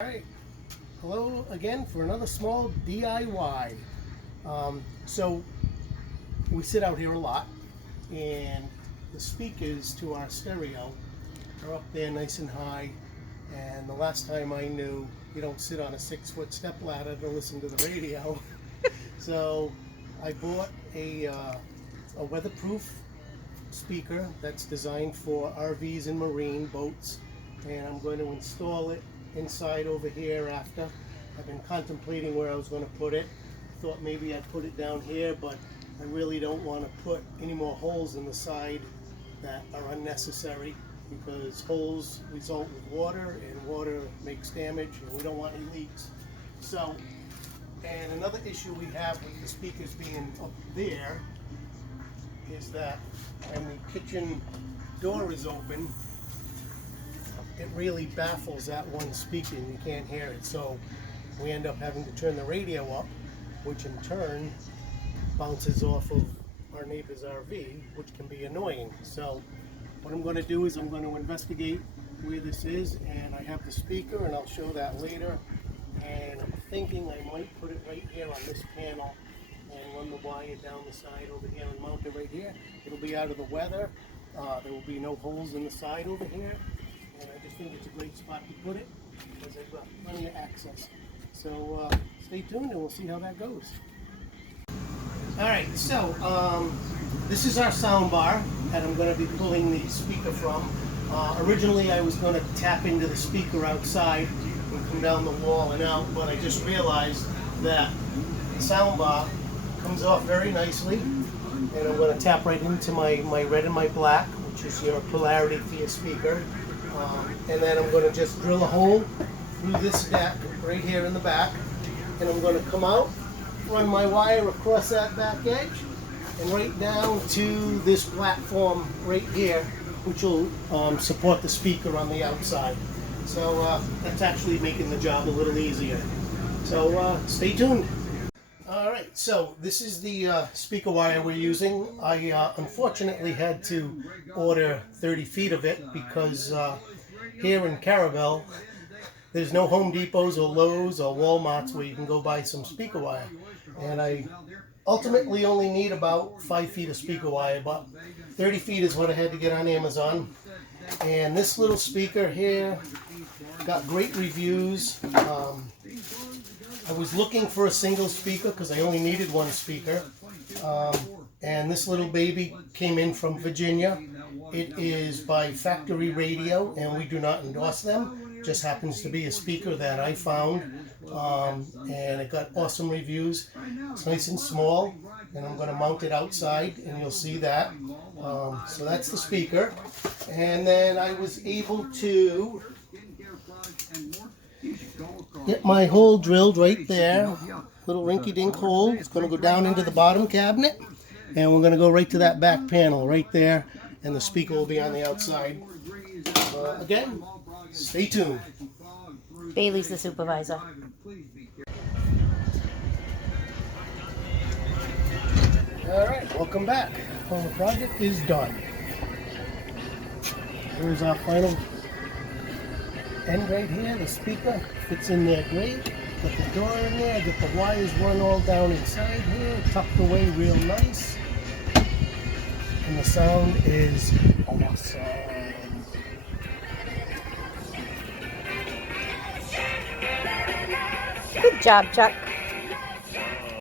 Alright, hello again for another small DIY. So we sit out here a lot, and the speakers to our stereo are up there nice and high, and the last time I knew, you don't sit on a 6-foot step ladder to listen to the radio. So I bought a weatherproof speaker that's designed for RVs and marine boats, and I'm going to install it inside over here after. I've been contemplating where I was going to put it. Thought maybe I'd put it down here, but I really don't want to put any more holes in the side that are unnecessary, because holes result with water, and water makes damage, and we don't want any leaks. So, and another issue we have with the speakers being up there is that when the kitchen door is open, it really baffles that one speaker and you can't hear it. So we end up having to turn the radio up, which in turn bounces off of our neighbor's RV, which can be annoying. So what I'm going to do is I'm going to investigate where this is, and I have the speaker, and I'll show that later. And I'm thinking I might put it right here on this panel and run the wire down the side over here and mount it right here. It'll be out of the weather. There will be no holes in the side over here. And I just think it's a great spot to put it, because I've got plenty of access. So stay tuned and we'll see how that goes. Alright, so this is our sound bar that I'm going to be pulling the speaker from. Originally I was going to tap into the speaker outside and come down the wall and out, but I just realized that the sound bar comes off very nicely, and I'm going to tap right into my red and my black, which is your polarity for your speaker. And then I'm going to just drill a hole through this deck right here in the back, and I'm going to come out, run my wire across that back edge and right down to this platform right here, which will support the speaker on the outside. So that's actually making the job a little easier. So stay tuned. Alright, so this is the speaker wire we're using. I unfortunately had to order 30 feet of it because here in Carabel there's no Home Depots or Lowe's or Walmarts where you can go buy some speaker wire. And I ultimately only need about 5 feet of speaker wire, but 30 feet is what I had to get on Amazon. And this little speaker here got great reviews. I was looking for a single speaker because I only needed one speaker, and this little baby came in from Virginia. It is by Factory Radio, and we do not endorse them. It just happens to be a speaker that I found, and it got awesome reviews. It's nice and small, and I'm going to mount it outside, and you'll see that. So that's the speaker, and then I was able to get my hole drilled right there, little rinky-dink hole. It's going to go down into the bottom cabinet, and we're going to go right to that back panel right there, and the speaker will be on the outside. Again, stay tuned. Bailey's the supervisor. Alright, welcome back. Well, the project is done. Here's our final end right here. The speaker fits in there great. Got the door in there. Got the wires run all down inside here, tucked away real nice. And the sound is awesome. Good job, Chuck.